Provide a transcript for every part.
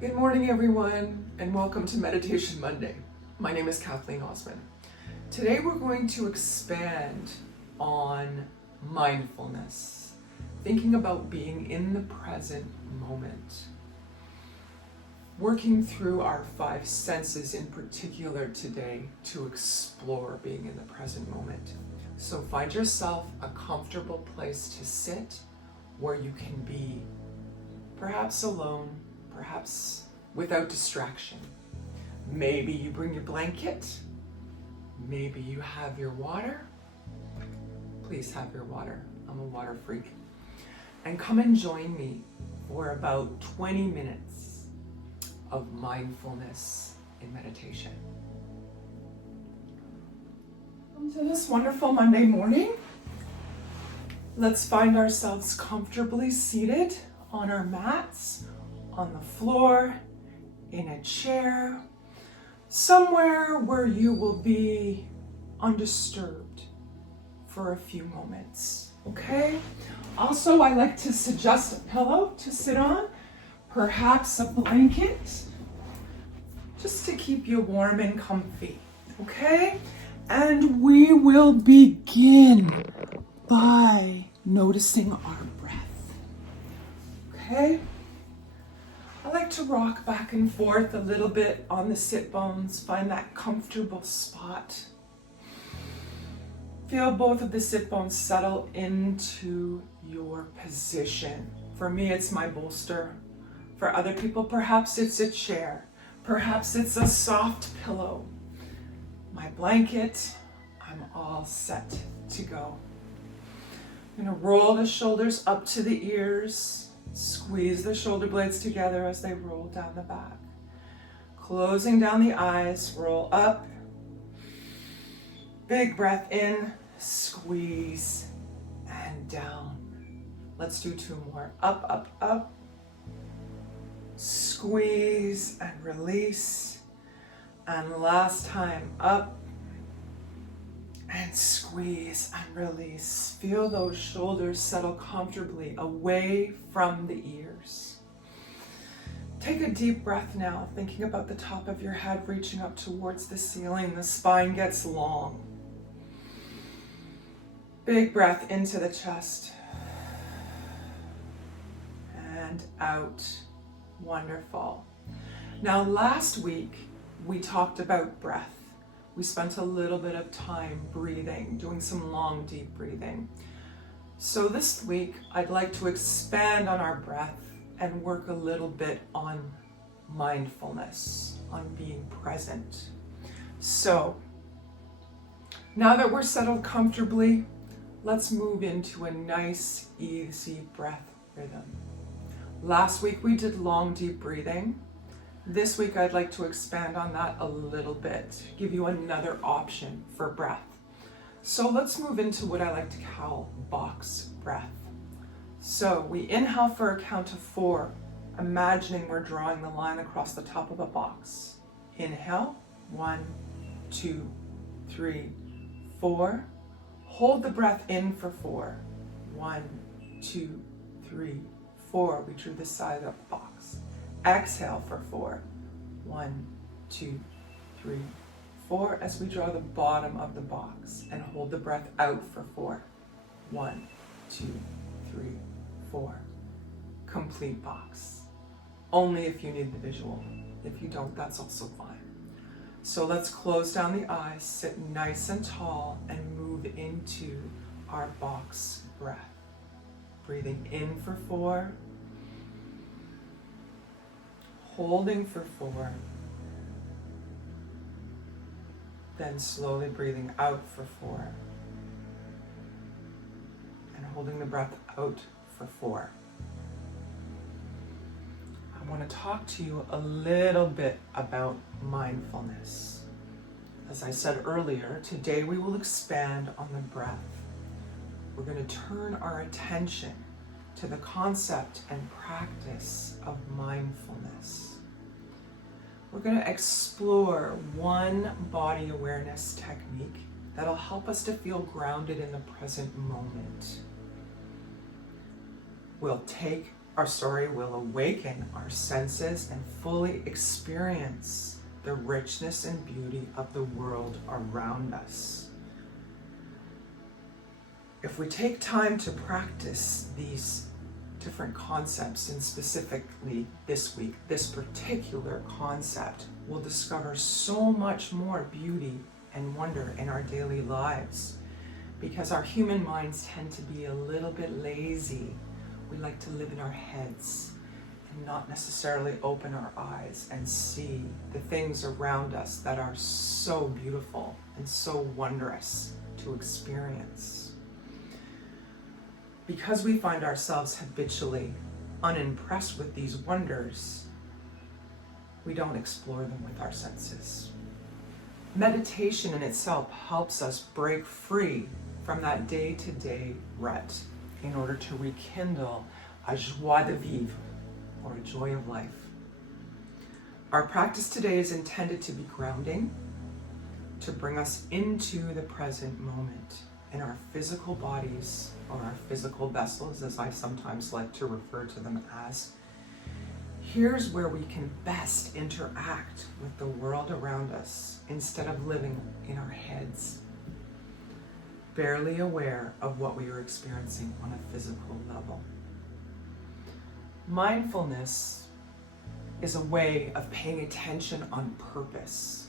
Good morning, everyone, and welcome to Meditation Monday. My name is Kathleen Osmond. Today we're going to expand on mindfulness, thinking about being in the present moment, working through our five senses in particular today to explore being in the present moment. So find yourself a comfortable place to sit where you can be perhaps alone, perhaps without distraction. Maybe you bring your blanket. Maybe you have your water. Please have your water. I'm a water freak. And come and join me for about 20 minutes of mindfulness in meditation. Welcome to this wonderful Monday morning. Let's find ourselves comfortably seated on our mats, on the floor, in a chair, somewhere where you will be undisturbed for a few moments, okay? Also, I like to suggest a pillow to sit on, perhaps a blanket, just to keep you warm and comfy, okay? And we will begin by noticing our breath. Okay? I like to rock back and forth a little bit on the sit bones, find that comfortable spot. Feel both of the sit bones settle into your position. For me, it's my bolster. For other people, perhaps it's a chair. Perhaps it's a soft pillow. My blanket, I'm all set to go. I'm gonna roll the shoulders up to the ears. Squeeze the shoulder blades together as they roll down the back. Closing down the eyes, roll up. Big breath in, squeeze, and down. Let's do two more. Up, up, up. Squeeze and release. And last time, up. And squeeze and release. Feel those shoulders settle comfortably away from the ears. Take a deep breath now, thinking about the top of your head reaching up towards the ceiling. The spine gets long. Big breath into the chest. And out. Wonderful. Now, last week we talked about breath. We spent a little bit of time breathing, doing some long, deep breathing. So this week, I'd like to expand on our breath and work a little bit on mindfulness, on being present. So now that we're settled comfortably, let's move into a nice, easy breath rhythm. Last week, we did long, deep breathing. This week, I'd like to expand on that a little bit, give you another option for breath. So let's move into what I like to call box breath. So we inhale for a count of 4, imagining we're drawing the line across the top of a box. Inhale, 1, 2, 3, 4. Hold the breath in for 4. 1, 2, 3, 4. We drew the side of the box. Exhale for 4. 1, 2, 3, 4 as we draw the bottom of the box and hold the breath out for 4. 1, 2, 3, 4. Complete box. Only if you need the visual. If you don't, that's also fine. So let's close down the eyes, sit nice and tall, and move into our box breath. Breathing in for 4. Holding for 4, then slowly breathing out for 4, and holding the breath out for 4. I want to talk to you a little bit about mindfulness. As I said earlier, today we will expand on the breath. We're going to turn our attention to the concept and practice of mindfulness. We're going to explore one body awareness technique that'll help us to feel grounded in the present moment. We'll take Our story will awaken our senses and fully experience the richness and beauty of the world around us. If we take time to practice these different concepts, and specifically this week, this particular concept, we'll discover so much more beauty and wonder in our daily lives. Because our human minds tend to be a little bit lazy. We like to live in our heads and not necessarily open our eyes and see the things around us that are so beautiful and so wondrous to experience. Because we find ourselves habitually unimpressed with these wonders, we don't explore them with our senses. Meditation in itself helps us break free from that day-to-day rut in order to rekindle a joie de vivre, or a joy of life. Our practice today is intended to be grounding, to bring us into the present moment in our physical bodies, or our physical vessels, as I sometimes like to refer to them as. Here's where we can best interact with the world around us instead of living in our heads, barely aware of what we are experiencing on a physical level. Mindfulness is a way of paying attention on purpose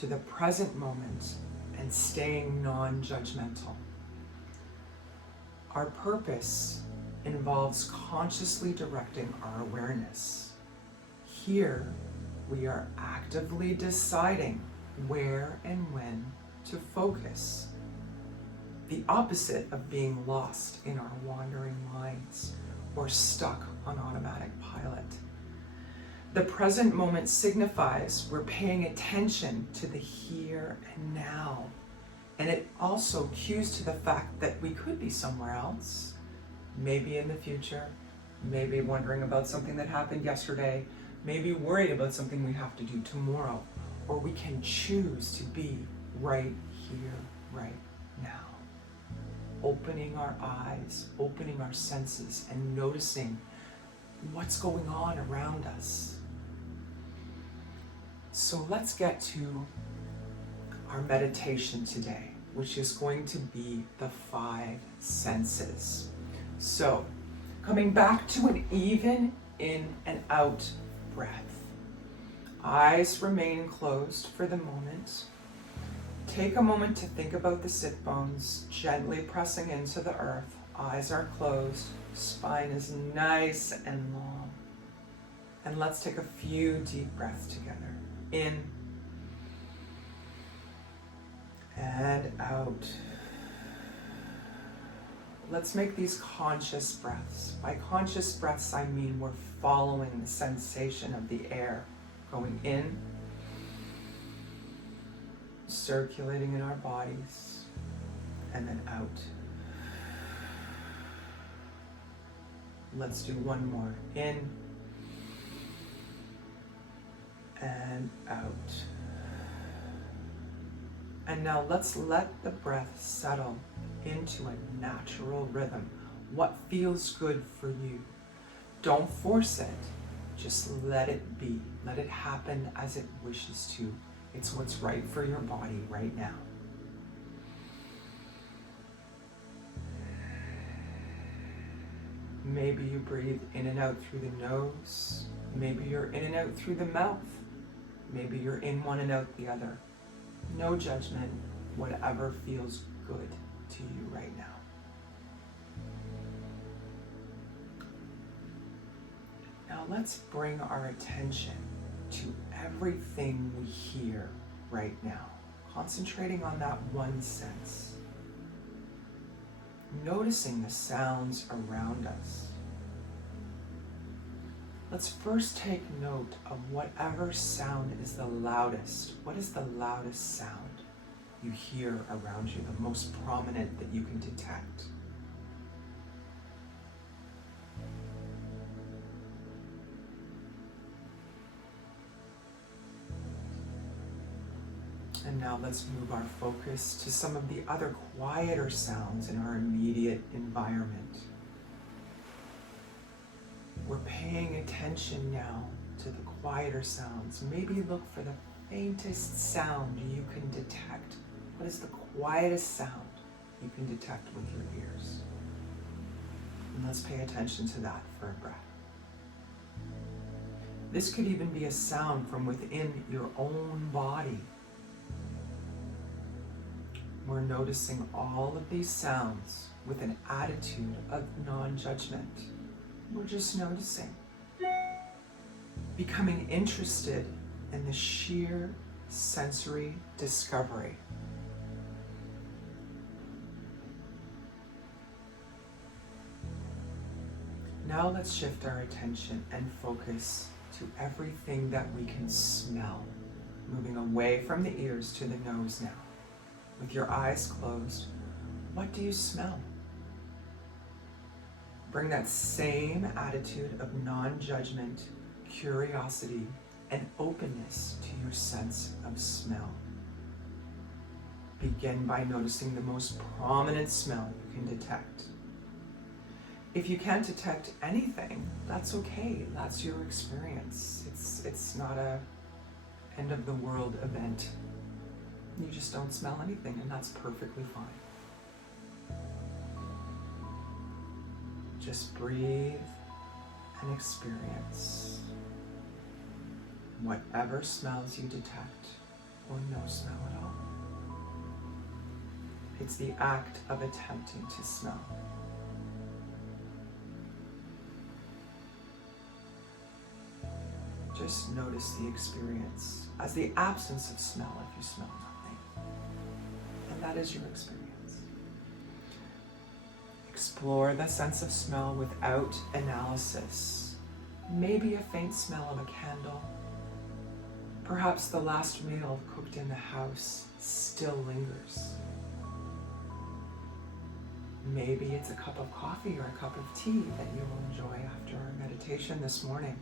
to the present moment and staying non-judgmental. Our purpose involves consciously directing our awareness. Here, we are actively deciding where and when to focus. The opposite of being lost in our wandering minds or stuck on automatic pilot. The present moment signifies we're paying attention to the here and now. And it also cues to the fact that we could be somewhere else, maybe in the future, maybe wondering about something that happened yesterday, maybe worried about something we have to do tomorrow, or we can choose to be right here, right now. Opening our eyes, opening our senses, and noticing what's going on around us. So let's get to our meditation today, which is going to be the 5 senses. So, coming back to an even in and out breath. Eyes remain closed for the moment. Take a moment to think about the sit bones, gently pressing into the earth. Eyes are closed, spine is nice and long. And let's take a few deep breaths together. In and out. Let's make these conscious breaths. By conscious breaths, I mean we're following the sensation of the air going in, circulating in our bodies, and then out. Let's do one more. In and out. And now let's let the breath settle into a natural rhythm. What feels good for you? Don't force it. Just let it be. Let it happen as it wishes to. It's what's right for your body right now. Maybe you breathe in and out through the nose. Maybe you're in and out through the mouth. Maybe you're in one and out the other. No judgment, whatever feels good to you right now. Now let's bring our attention to everything we hear right now, concentrating on that one sense. Noticing the sounds around us. Let's first take note of whatever sound is the loudest. What is the loudest sound you hear around you, the most prominent that you can detect? And now let's move our focus to some of the other quieter sounds in our immediate environment. paying attention now to the quieter sounds. Maybe look for the faintest sound you can detect. What is the quietest sound you can detect with your ears? And let's pay attention to that for a breath. This could even be a sound from within your own body. We're noticing all of these sounds with an attitude of non-judgment. We're just noticing. Becoming interested in the sheer sensory discovery. Now let's shift our attention and focus to everything that we can smell. Moving away from the ears to the nose now. With your eyes closed, what do you smell? Bring that same attitude of non-judgment, curiosity, and openness to your sense of smell. Begin by noticing the most prominent smell you can detect. If you can't detect anything, that's okay. That's your experience. It's not a end of the world event. You just don't smell anything, and that's perfectly fine. Just breathe and experience whatever smells you detect, or no smell at all. It's the act of attempting to smell. Just notice the experience as the absence of smell if you smell nothing. And that is your experience. Explore the sense of smell without analysis. Maybe a faint smell of a candle. Perhaps the last meal cooked in the house still lingers. Maybe it's a cup of coffee or a cup of tea that you will enjoy after our meditation this morning.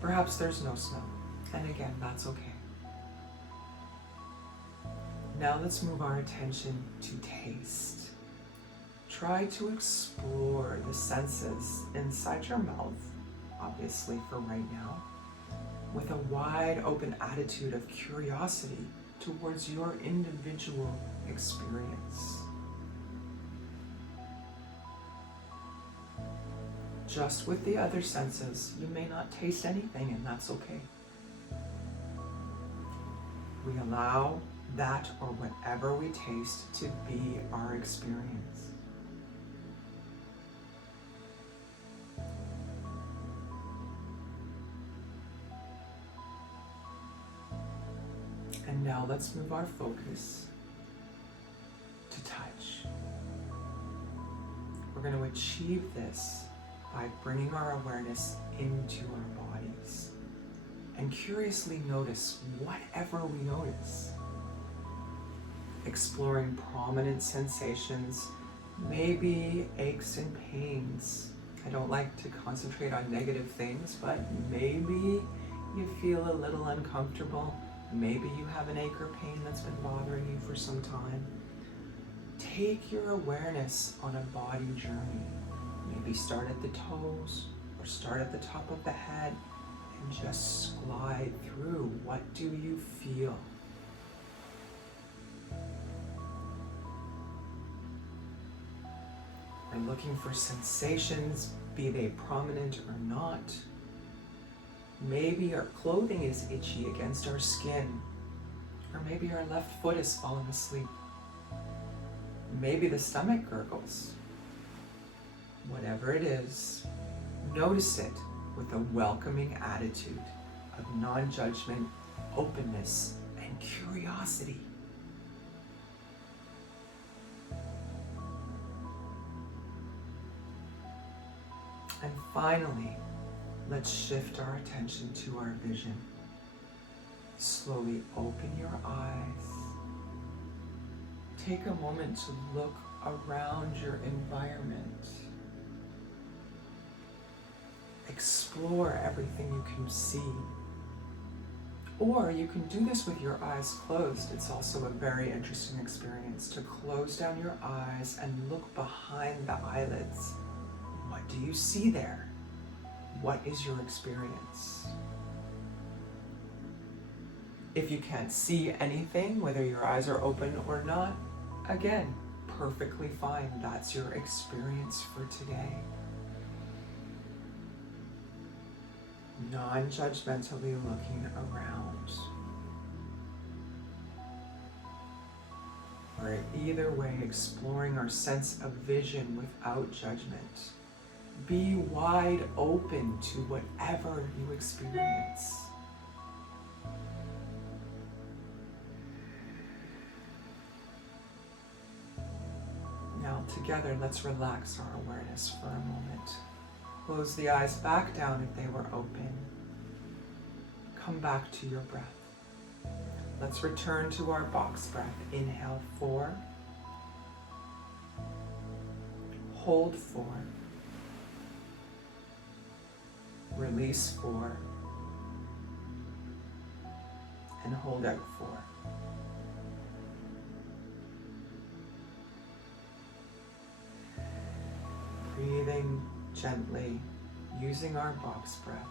Perhaps there's no smell, and again, that's okay. Now let's move our attention to taste. Try to explore the senses inside your mouth, obviously for right now, with a wide open attitude of curiosity towards your individual experience. Just with the other senses, you may not taste anything, and that's okay. We allow that or whatever we taste to be our experience. And now let's move our focus to touch. We're going to achieve this by bringing our awareness into our bodies and curiously notice whatever we notice. Exploring prominent sensations, maybe aches and pains. I don't like to concentrate on negative things, but maybe you feel a little uncomfortable. Maybe you have an ache or pain that's been bothering you for some time. Take your awareness on a body journey. Maybe start at the toes or start at the top of the head and just glide through. What do you feel? We're looking for sensations, be they prominent or not. Maybe our clothing is itchy against our skin, or maybe our left foot is falling asleep. Maybe the stomach gurgles. Whatever it is, notice it with a welcoming attitude of non-judgment, openness, and curiosity. And finally, let's shift our attention to our vision. Slowly open your eyes. Take a moment to look around your environment. Explore everything you can see. Or you can do this with your eyes closed. It's also a very interesting experience to close down your eyes and look behind the eyelids. What do you see there? What is your experience? If you can't see anything, whether your eyes are open or not, again, perfectly fine. That's your experience for today. Non-judgmentally looking around. Or either way, exploring our sense of vision without judgment. Be wide open to whatever you experience. Now together, let's relax our awareness for a moment. Close the eyes back down if they were open. Come back to your breath. Let's return to our box breath. Inhale 4. Hold 4. Release 4. And hold out 4. Breathing gently, using our box breath.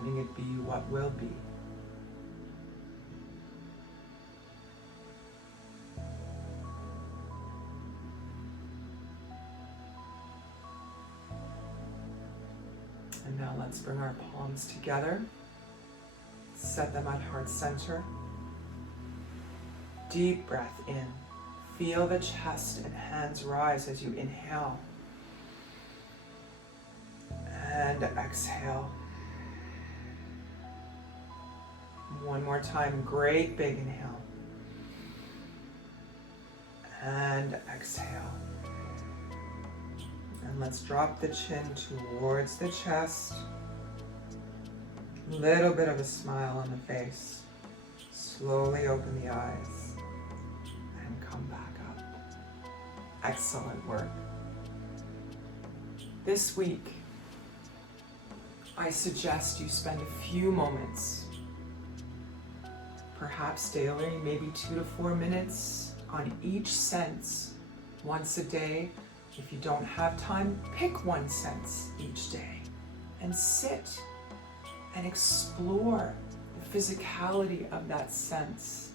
Letting it be what will be. And now let's bring our palms together. Set them at heart center. Deep breath in. Feel the chest and hands rise as you inhale. And exhale. One more time, great big inhale. And exhale. And let's drop the chin towards the chest. Little bit of a smile on the face. Slowly open the eyes and come back up. Excellent work. This week, I suggest you spend a few moments, perhaps daily, maybe 2 to 4 minutes on each sense once a day. If you don't have time, pick one sense each day and sit and explore the physicality of that sense.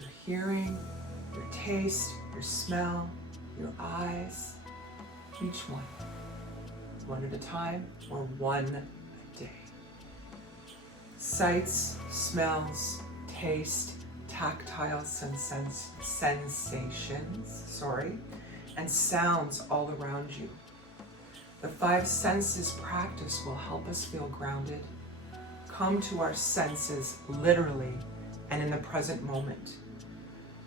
Your hearing, your taste, your smell, your eyes, each one. One at a time or one a day. Sights, smells, taste, tactile sensations, and sounds all around you. The 5 senses practice will help us feel grounded, come to our senses literally and in the present moment.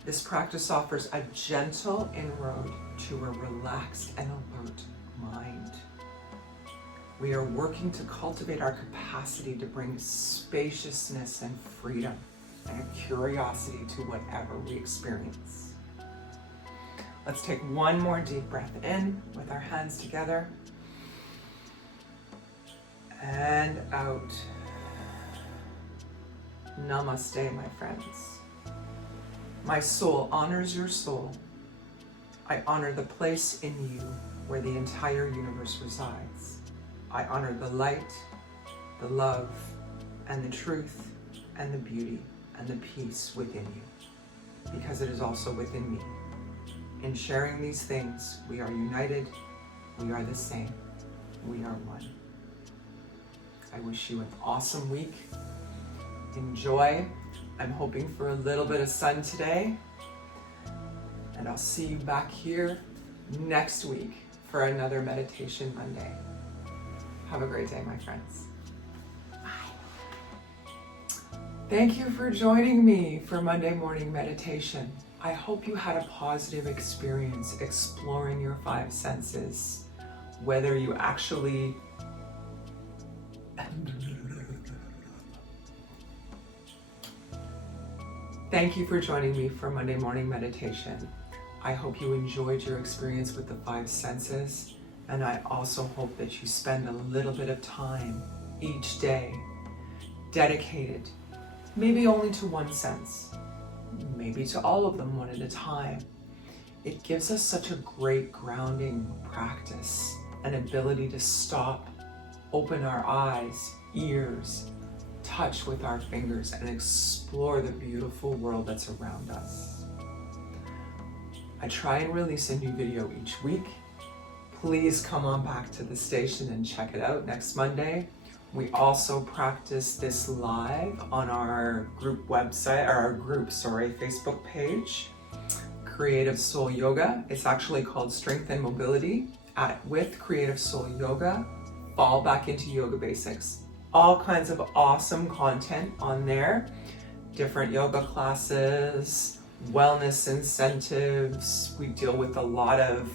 This practice offers a gentle inroad to a relaxed and alert mind. We are working to cultivate our capacity to bring spaciousness and freedom and a curiosity to whatever we experience. Let's take one more deep breath in with our hands together. And out. Namaste, my friends. My soul honors your soul. I honor the place in you where the entire universe resides. I honor the light, the love, and the truth, and the beauty, and the peace within you, because it is also within me. In sharing these things, we are united, we are the same, we are one. I wish you an awesome week. Enjoy. I'm hoping for a little bit of sun today. And I'll see you back here next week for another Meditation Monday. Have a great day, my friends. Bye. Thank you for joining me for Monday morning meditation. I hope you had a positive experience exploring your 5 senses, whether you actually Thank you for joining me for Monday morning meditation. I hope you enjoyed your experience with the 5 senses, and I also hope that you spend a little bit of time each day dedicated, maybe only to one sense, maybe to all of them one at a time. It gives us such a great grounding practice, an ability to stop, open our eyes, ears, touch with our fingers, and explore the beautiful world that's around us. I try and release a new video each week. Please come on back to the station and check it out next Monday. We also practice this live on our group website, or our group, Facebook page, Creative Soul Yoga. It's actually called Strength and Mobility with Creative Soul Yoga. Fall back into yoga basics. All kinds of awesome content on there. Different yoga classes, wellness incentives. We deal with a lot of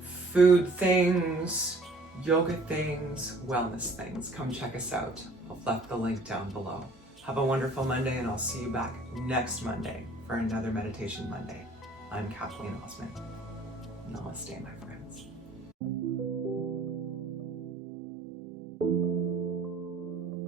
food things, yoga things, wellness things. Come check us out. I've left the link down below. Have a wonderful Monday, and I'll see you back next Monday for another Meditation Monday. I'm Kathleen Osmond. Namaste, my friend.